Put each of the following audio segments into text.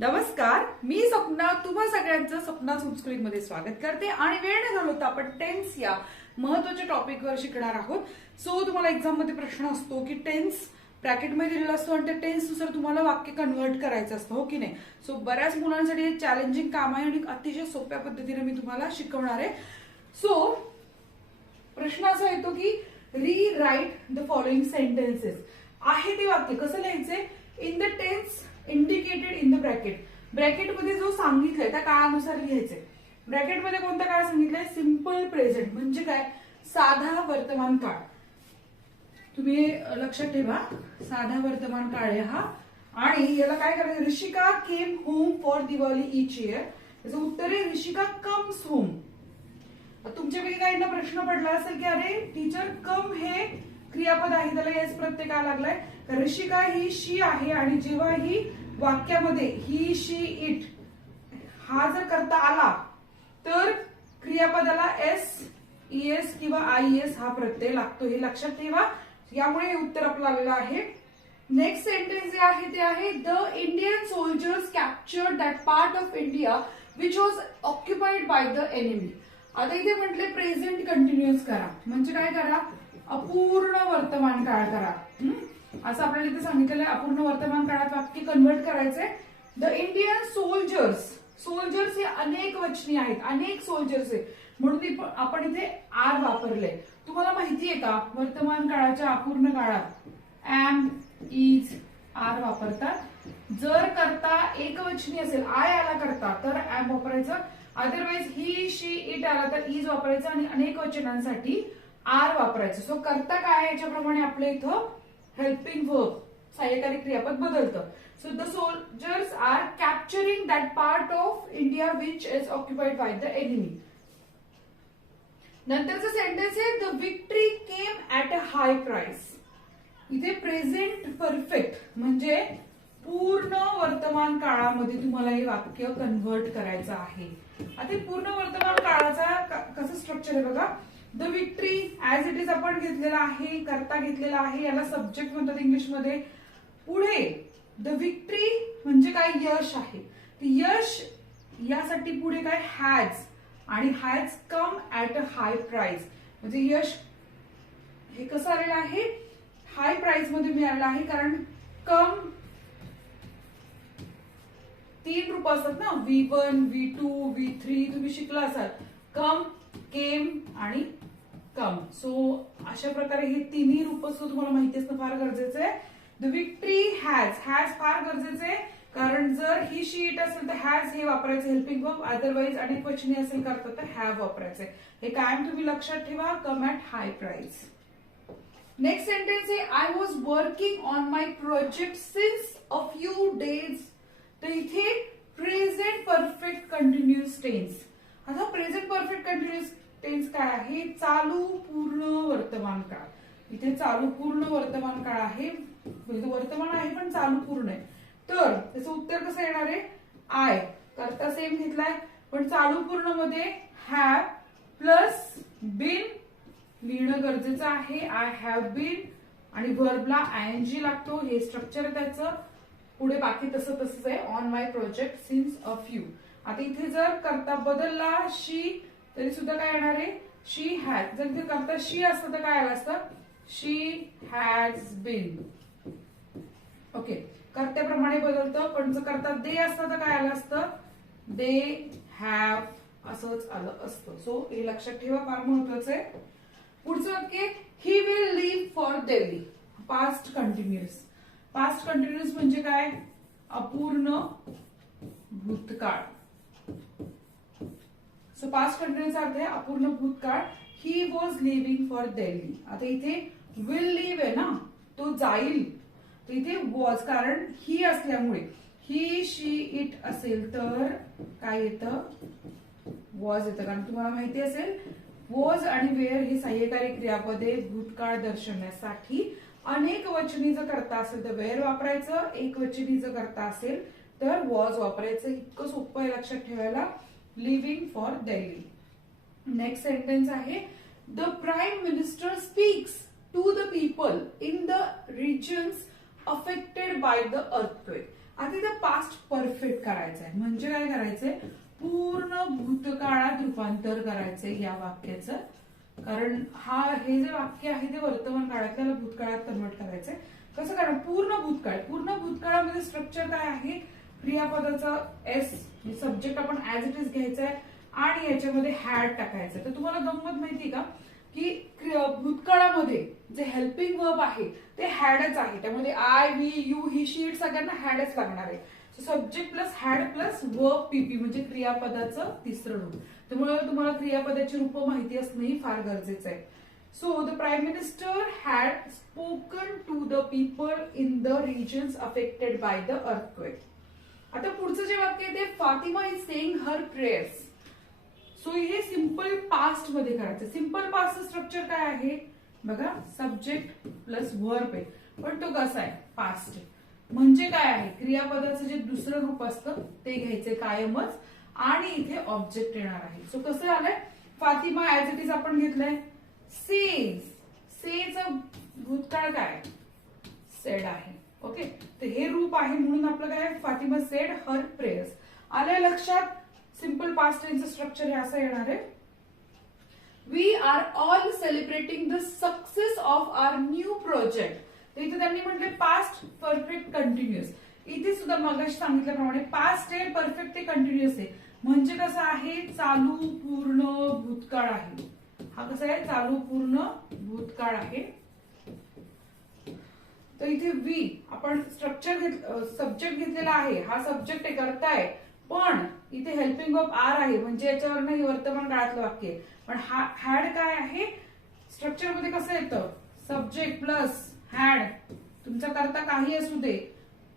नमस्कार, मी स्वप्ना तुम्हा सगळ्यांचं स्वप्ना होमस्कूलिंग मध्ये स्वागत करते आणि वेळ न घालवता आपण टेन्स या महत्वाच्या टॉपिकवर शिकणार आहोत. सो तुम्हाला एक्झाम मध्ये प्रश्न असतो की टेन्स ब्रॅकेटमध्ये दिलेला असतो आणि त्या टेन्स नुसार तुम्हाला वाक्य कन्व्हर्ट करायचं असतं, हो की नाही. सो बऱ्याच मुलांसाठी हे चॅलेंजिंग काम आहे आणि अतिशय सोप्या पद्धतीने मी तुम्हाला शिकवणार आहे. सो प्रश्न असा येतो की रीराइट द फॉलोइंग सेंटेन्सेस. आहे ते वाक्य कसं लिहायचे? In the tense indicated in the bracket. ब्रॅकेटमध्ये जो सांगितलंय त्या काळानुसार लिहायचंय. ब्रॅकेटमध्ये कोणता काळ सांगितलंय? सिंपल प्रेझेंट म्हणजे काय? साधा वर्तमान काळ. तुम्ही लक्षात ठेवा, साधा वर्तमान काळ आहे हा. आणि याला काय करायचं? Rishika came home for Diwali each year. याचं उत्तर आहे ऋषिका कम्स होम. तुमच्यापैकी काहींना प्रश्न पडला असेल की अरे टीचर कम हे क्रियापद आहे, त्याला एस प्रत्यय का लागलाय? ऋषिका ही शी आहे आणि जेव्हा ही वाक्यामध्ये ही शी इट हा जर करता आला तर क्रियापदाला एस ईएस किंवा आयएस हा प्रत्यय लागतो, हे लक्षात ठेवा. यामुळे हे उत्तर आपलं आलेलं आहे. नेक्स्ट सेंटेन्स जे आहे ते आहे the Indian soldiers captured that part of India which was occupied by the enemy. आता इथे म्हटले प्रेझेंट कंटिन्युअस करा म्हणजे काय करा? अपूर्ण वर्तमान काळ करा. असं आपल्याला इथे सांगितलेलं आहे. अपूर्ण वर्तमान काळात वाक्य कन्व्हर्ट करायचे. The Indian soldiers. सोल्जर्स हे अनेक वचनी आहेत, अनेक सोल्जर्स आहेत म्हणून आपण इथे आर वापरले. तुम्हाला माहितीये का वर्तमान काळाच्या अपूर्ण काळात एम इज आर वापरतात. जर करता एकवचनी असेल आय आला करता तर एम वापरायचं. अदरवाइज ही शी इट आला तर इज वापरायचं आणि अनेक वचनांसाठी आर वापरायचं. सो करता काय याच्याप्रमाणे आपल्या इथं हेल्पिंग वर्ब सहाय्यकारी क्रियापद बदलतं. So the soldiers are capturing that part of India which is occupied by the enemy. नंतरचं सेंटेन्स आहे the victory came at a high price. इथे प्रेझेंट परफेक्ट म्हणजे पूर्ण वर्तमान काळामध्ये तुम्हाला हे वाक्य कन्व्हर्ट करायचं आहे. आता पूर्ण वर्तमान काळाचा कसं स्ट्रक्चर आहे बघा. The victory as it is आपण घेतलेला आहे, करता घेतलेला आहे, याला सब्जेक्ट म्हणतात इंग्लिशमध्ये. पुढे द विक्ट्री म्हणजे काय? यश आहे. यश यासाठी पुढे काय? हॅज. आणि has come at a high price म्हणजे यश हे कसं आलेलं आहे? हाय प्राइस मध्ये मिळालेलं आहे. कारण कम 3 रूप असतात ना, V1 V2 V3 तुम्ही शिकला असाल. कम, केम आणि कम. सो अशा प्रकारे हे तिन्ही रूप तुम्हाला माहिती असणं फार गरजेचं आहे. The victory has. हॅज फार गरजेचं आहे कारण जर ही शी इट असेल तर हॅज हे वापरायचं हेल्पिंग वर्ब. अदरवाइज अनेक वचनी असेल करता तर हॅव वापरायचंय. हे कायम तुम्ही लक्षात ठेवा. Come at high price. Next sentence आहे I was working on my project since a few days. तर इथे प्रेझेंट परफेक्ट कंटिन्युअस टेन्स. आता प्रेझेंट परफेक्ट कंटिन्युअस टेन्स काय आहे? चालू पूर्ण वर्तमान काळ. इथे चालू पूर्ण वर्तमान काळ आहे. वर्तमान आहे पण चालू पूर्ण आहे. तर त्याचं उत्तर कसं येणार आहे? आय. करता सेम घेतलाय पण चालू पूर्ण मध्ये हॅव प्लस बीन लिहिणं गरजेचं आहे. आय हॅव बीन आणि व्हर्बला आयएनजी लागतो. हे स्ट्रक्चर आहे त्याचं. पुढे बाकी तसंच आहे. On my project since a few. आता इथे जर करता बदलला शी तरी सुद्धा काय येणार आहे? शी हॅज. जर ते करता शी असतं तर काय आलं असतं? शी हॅज बीन. ओके, कर्त्याप्रमाणे बदलतं पण जर करता दे असतं तर काय आलं असतं? दे हॅव असंच आलं असतं. सो हे लक्षात ठेवा, फार महत्वाचं आहे. पुढचं वाक्य he will live for Delhi. Past continuous. Past continuous म्हणजे काय? अपूर्ण भूतकाळ. सो पास्ट कंटिन्युअस अर्थ आहे अपूर्ण भूतकाळ. He was living for Delhi. आता इथे विल लिव्ह आहे ना, तो जाईल. तर इथे वॉज कारण ही असल्यामुळे ही शी इट असेल तर काय येतं? वॉज येतं. कारण तुम्हाला माहिती असेल वॉज आणि वेअर हे सहाय्यकारी क्रियापदे भूतकाळ दर्शवण्यासाठी. अनेक वचनी जर करता असेल तर वेअर वापरायचं, एक वचनी जर करता असेल तर वॉज वापरायचं. इतकं सोपं आहे लक्षात ठेवायला. Living for Delhi. Next sentence आहे the prime minister speaks to the people in the regions affected by the earthquake. आता इथे पास्ट परफेक्ट करायचं आहे. म्हणजे काय करायचंय, पूर्ण भूतकाळात रूपांतर करायचंय या वाक्याचं. कारण हे जे वाक्य आहे ते वर्तमान काळात, त्याला भूतकाळात कन्वर्ट करायचंय. कसं करा, पूर्ण भूतकाळामध्ये स्ट्रक्चर काय आहे, क्रियापदाचा एस सब्जेक्ट आपण ऍज इट इज घ्यायचा आहे आणि याच्यामध्ये हॅड टाकायचं. तर तुम्हाला गंमत माहिती का की भूतकाळामध्ये जे हेल्पिंग वर्ब आहे ते हॅडच आहे. त्यामध्ये आय, वी, यू, ही, शी सगळ्यांना हॅडच लागणार आहे. Subject plus had plus verb पीपी म्हणजे क्रियापदाचं तिसरं रूप. त्यामुळे तुम्हाला क्रियापदाची रूप माहिती असणंही फार गरजेचं आहे. So the prime minister had spoken to the people in the regions affected by the earthquake. आता पुढचं जे वाक्य आहे ते Fatima is saying her prayers. So हे सिंपल पास्ट मध्ये करायचं. सिंपल पास्ट स्ट्रक्चर काय आहे बघा, सब्जेक्ट प्लस वर्ब आहे, पण तो कसा आहे, पास्ट. म्हणजे काय आहे, क्रियापदाचं जे दुसरं रूप असतं ते घ्यायचे कायमच आणि इथे ऑब्जेक्ट येणार आहे. सो कसं आलंय, फातिमा ऍज इट इज आपण घेतलंय. सेचं भूतकाळ काय, सेड आहे. ओके, तर हे रूप आहे म्हणून आपलं काय, फातिमा सेड हर प्रेयर्स. आलंय लक्षात. सिंपल पास्ट टेन्सचं स्ट्रक्चर हे असं येणार आहे. We are all celebrating the success of our new project. तर इथे त्यांनी म्हटले पास्ट परफेक्ट कंटिन्युअस. इथे सुद्धा मगाशी सांगितल्याप्रमाणे पास्ट आहे, परफेक्ट ते कंटिन्युअस आहे. म्हणजे कसं आहे, चालू पूर्ण भूतकाळ आहे. हा कसा आहे, चालू पूर्ण भूतकाळ आहे. तर इथे वी आपण सब्जेक्ट घेतलेला आहे. हा सब्जेक्ट आहे, करताय, पण इथे हेल्पिंग ऑफ आर आहे म्हणजे याच्यावर नाही वर्तमान काळातलं वाक्य. पण हॅड काय आहे, स्ट्रक्चर मध्ये कसं येतं, सब्जेक्ट प्लस हॅड. तुमचा करता काही असू दे,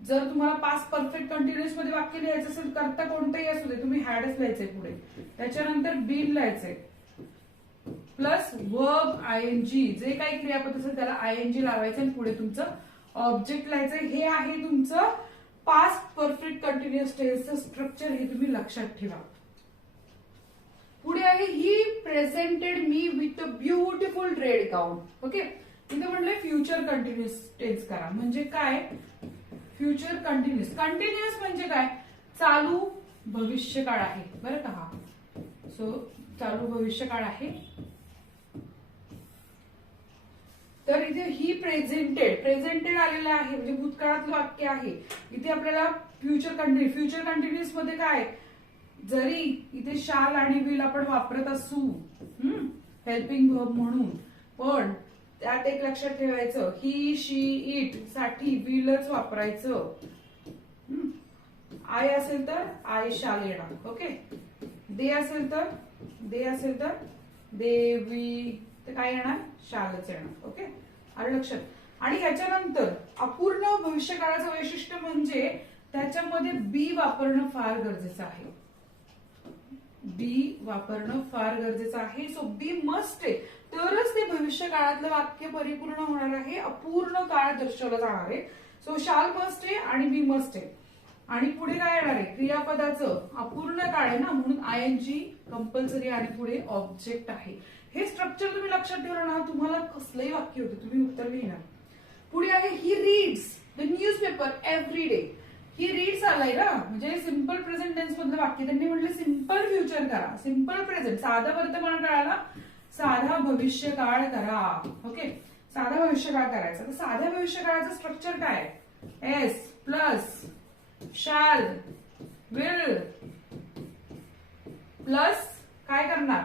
जर तुम्हाला पास्ट परफेक्ट कंटिन्युअस मध्ये वाक्य लिहायचं असेल, करता कोणतंही असू दे, तुम्ही हॅडच लिहायचंय पुढे. त्याच्यानंतर बीन लिहायचंय प्लस वर्ब आयएनजी. जे काही क्रियापद असेल त्याला आयएनजी लावायचं आणि पुढे तुमचं ऑब्जेक्ट लिहायचंय. हे आहे तुमचं पास्ट परफेक्ट कंटिन्युअस टेन्सचं स्ट्रक्चर. हे तुम्ही लक्षात ठेवा. पुढे आहे he presented me with a beautiful red gown. Okay, इथे म्हटलंय फ्युचर कंटिन्युअस टेन्स करा. म्हणजे काय, फ्युचर कंटिन्युअस म्हणजे काय, चालू भविष्यकाळ आहे बरं का. हा सो चालू भविष्यकाळ आहे. तर इथे ही प्रेझेंटेड आलेलं आहे म्हणजे भूतकाळातलं वाक्य आहे. इथे आपल्याला फ्युचर कंटिन्युअस मध्ये काय, जरी इथे शाल आणि विल आपण वापरत असू हेल्पिंग वर्ब म्हणून, पण त्यात एक लक्षात ठेवायचं, ही, शी, इट साठी विलच वापरायचं. आय असेल तर आय शाल येणार. ओके, दे असेल तर दे, वी ते काय येणार, शालच येणार. ओके, आलं लक्षात. आणि ह्याच्यानंतर अपूर्ण भविष्यकाळाचं वैशिष्ट्य म्हणजे त्याच्यामध्ये बी वापरणं फार गरजेचं आहे. बी वापरणं फार गरजेचं आहे. सो बी मस्ट आहे, तरच ते भविष्य काळातलं वाक्य परिपूर्ण होणार आहे, अपूर्ण काळ दर्शवला जाणार आहे. सो शाल मस्ट आहे आणि बी मस्ट आहे. आणि पुढे काय येणार आहे, क्रियापदाचं अपूर्ण काळ आहे ना म्हणून आयएनजी कंपल्सरी आणि पुढे ऑब्जेक्ट आहे. हे स्ट्रक्चर तुम्ही लक्षात ठेवलं ना, तुम्हाला कसलंही वाक्य होतं तुम्ही उत्तर लिहिणार. पुढे आहे he reads the newspaper every day. He reads आलाय ना, म्हणजे सिंपल प्रेझेंट टेन्स मधलं वाक्य. त्यांनी म्हटलं सिंपल फ्युचर करा, सिंपल प्रेझेंट, साधा वर्तमान काळाला साधा भविष्य काळ करा. ओके, साधा भविष्य काळ करायचा. तर साध्या भविष्य काळाचं स्ट्रक्चर काय, S plus shall will plus काय करणार,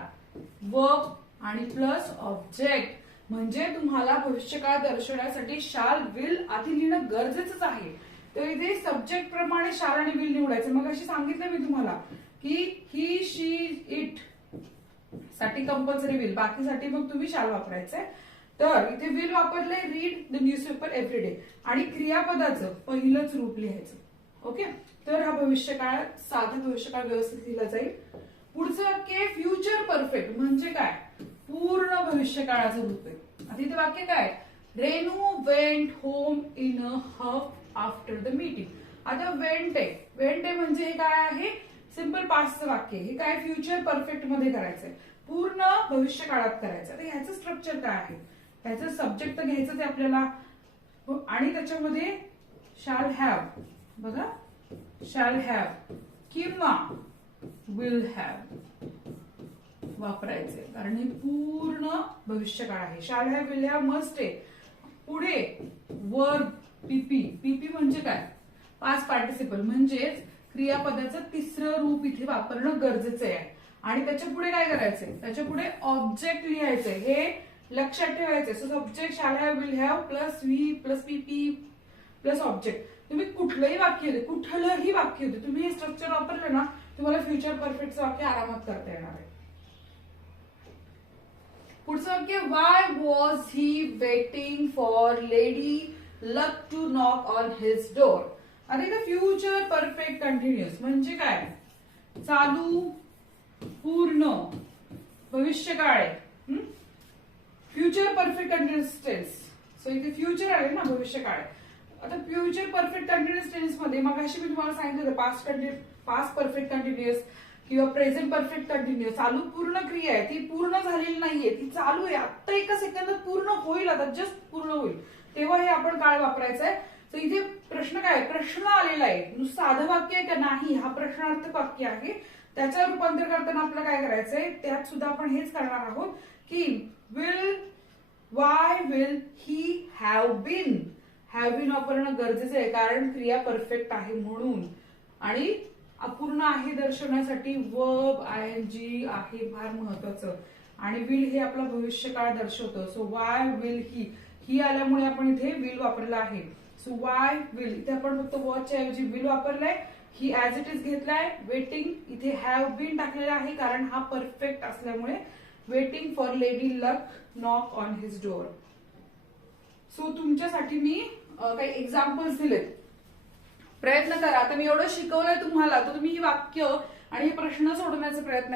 वर्ब आणि प्लस ऑब्जेक्ट. म्हणजे तुम्हाला भविष्यकाळ दर्शवण्यासाठी शाल विल आधी लिहिणं गरजेचंच आहे. तर इथे सब्जेक्ट प्रमाणे शाल आणि विल निवडायचं. मग अशी सांगितलं मी तुम्हाला की ही, शी, इट साठी कंपल्सरी विल, बाकीसाठी मग तुम्ही शाल वापरायचंय. तर इथे विल वापरलंय, read the newspaper every day. आणि क्रियापदाचं पहिलंच रूप लिहायचं. ओके, तर हा भविष्यकाळ साधा भविष्यकाळ व्यवस्थित लिहिला जाईल. पुढचं वाक्य फ्युचर परफेक्ट म्हणजे काय, पूर्ण भविष्यकाळाचं रूप आहे. आता इथे वाक्य काय, Renu went home in a huff after the meeting. आता वेंट आहे म्हणजे हे काय आहे, सिंपल पास्टचं वाक्य. हे काय फ्युचर परफेक्ट मध्ये करायचंय, पूर्ण भविष्य काळात करायचं. तर ह्याचं स्ट्रक्चर काय आहे, ह्याचं सब्जेक्ट तर घ्यायचं ते आपल्याला आणि त्याच्यामध्ये शाल हॅव बघा, शॅल हॅव किंवा विल हॅव वापरायचे, कारण हे पूर्ण भविष्यकाळ आहे. Shall have, will have must आहे. पुढे वर्ब पीपी. पीपी म्हणजे काय? पास्ट पार्टिसिपल, म्हणजेच क्रियापदाचं तिसरं रूप इथे वापरणं गरजेचं आहे. आणि त्याच्या पुढे काय करायचंय? त्याच्या पुढे ऑब्जेक्ट लिहायचंय, हे लक्षात ठेवायचंय. So subject shall have, will have plus V plus पीपी प्लस ऑब्जेक्ट. तुम्ही कुठलंही वाक्य होते, कुठलंही वाक्य होते, तुम्ही हे स्ट्रक्चर वापरलं ना, तुम्हाला फ्युचर परफेक्टचं वाक्य आरामात करता येणार आहे. पुढचं वाक्य, why was he waiting for lady luck to knock on his door. आता इथं फ्युचर परफेक्ट कंटिन्युअस म्हणजे काय? चालू पूर्ण भविष्यकाळ आहे. Future perfect continuous tense. So इथे फ्युचर आले ना, भविष्यकाळ. आता फ्युचर परफेक्ट कंटिन्युअस टेन्स मध्ये मगाशी मी तुम्हाला सांगितलं होतं, पास्ट परफेक्ट कंटिन्युअस किंवा प्रेझेंट परफेक्ट कंटिन्युअस. चालू पूर्ण क्रिया आहे, ती पूर्ण झालेली नाहीये, ती चालू आहे. आता एका सेकंदात पूर्ण होईल, आता जस्ट पूर्ण होईल, तेव्हा हे आपण काळ वापरायचं आहे. तर इथे प्रश्न काय? प्रश्न आलेला आहे, नुसतं साधं वाक्य आहे का? नाही, हा प्रश्नार्थक वाक्य आहे. त्याचं रूपांतर करताना आपल्याला काय करायचंय? त्यात सुद्धा आपण हेच करणार आहोत की why will he have been. Have been वापरणं गरजेचं आहे, कारण क्रिया परफेक्ट आहे म्हणून. आणि अपूर्ण आहे दर्शवण्यासाठी वर्ब आयएनजी आहे फार महत्वाचं. आणि विल हे आपला भविष्यकाळ दर्शवतं. सो वाय विल ही आल्यामुळे आपण इथे विल वापरला आहे. सो वाय विल, इथे आपण फक्त वॉचच्या ऐवजी विल वापरलाय. ही ऍज इट इज घेतलाय. वेटिंग इथे हॅव बीन टाकलेला आहे, कारण हा परफेक्ट असल्यामुळे. Waiting for lady luck knock on his door. So तुमच्यासाठी मी काही एक्झाम्पल्स दिलेत, प्रयत्न करा. आता मी एवढं शिकवलंय तुम्हाला, तर तुम्ही ही वाक्य आणि हे प्रश्न सोडवण्याचा प्रयत्न